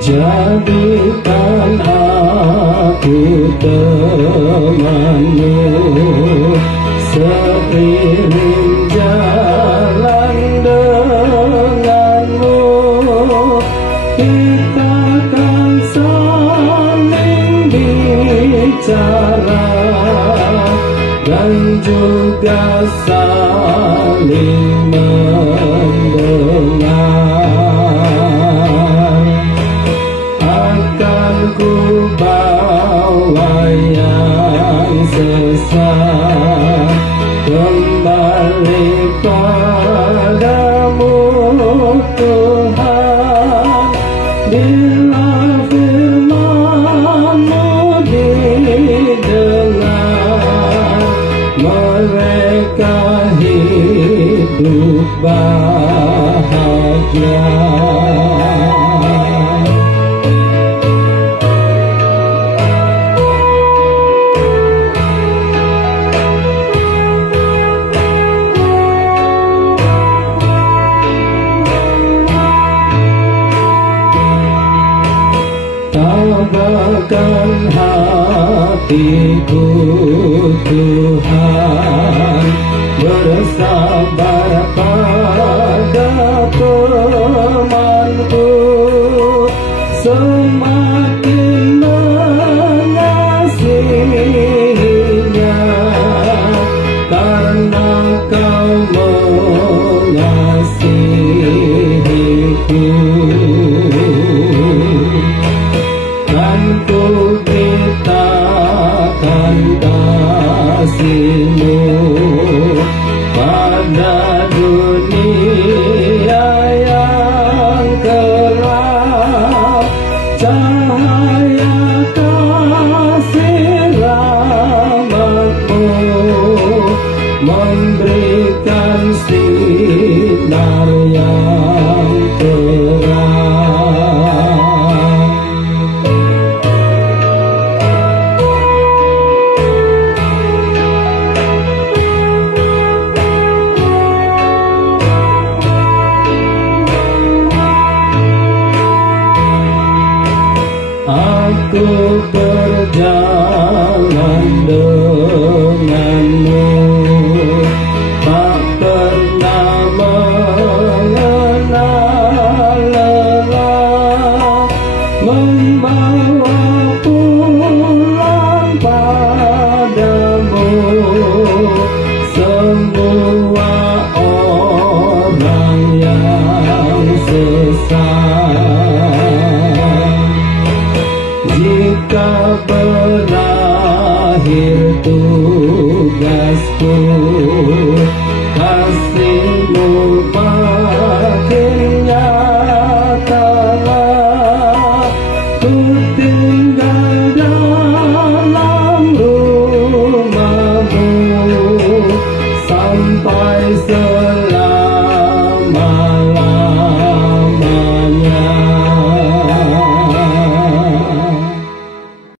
Jadikan aku temanmu, seiring jalan denganmu. Kita kan saling bicara dan juga saling mendengar. Akan ku bawa yang sesat kembali padamu Tuhan. Bila firman-Mu didengar, mereka hidup bahagia. Tabahkan hatiku Tuhan, bersabar pada temanku, semakin mengasihinya karena Kau mengasihiku. Ku beritakan kasih-Mu pada dunia yang gelap. Cahaya kasih rahmat-Mu memberikan sinar yang terang. Aku berjalan denganmu, tak pernah mengenal lelah, membawa pulang padamu semua orang yang sesat. Jika berakhir tugasku,